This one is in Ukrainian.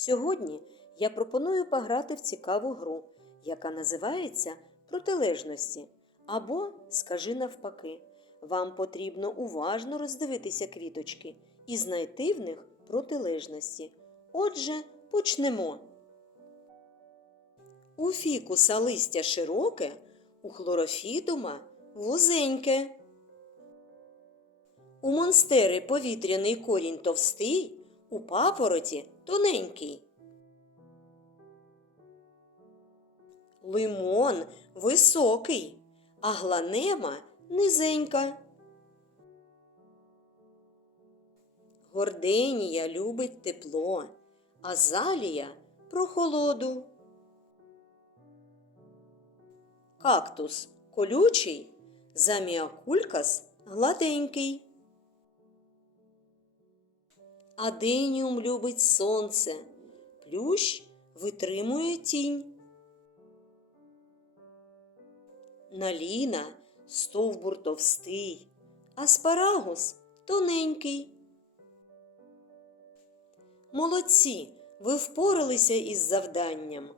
Сьогодні я пропоную пограти в цікаву гру, яка називається Протилежності або Скажи навпаки. Вам потрібно уважно роздивитися квіточки і знайти в них протилежності. Отже, почнемо. У фікуса листя широке, у хлорофітума вузеньке. У монстери повітряний корінь товстий, у папороті тоненький. Лимон високий, а гланема низенька. Горденія любить тепло, а залія прохолоду. Кактус колючий, заміакулькас гладенький. Аденіум любить сонце, плющ витримує тінь. Наліна стовбур товстий, аспарагус тоненький. Молодці, ви впоралися із завданням.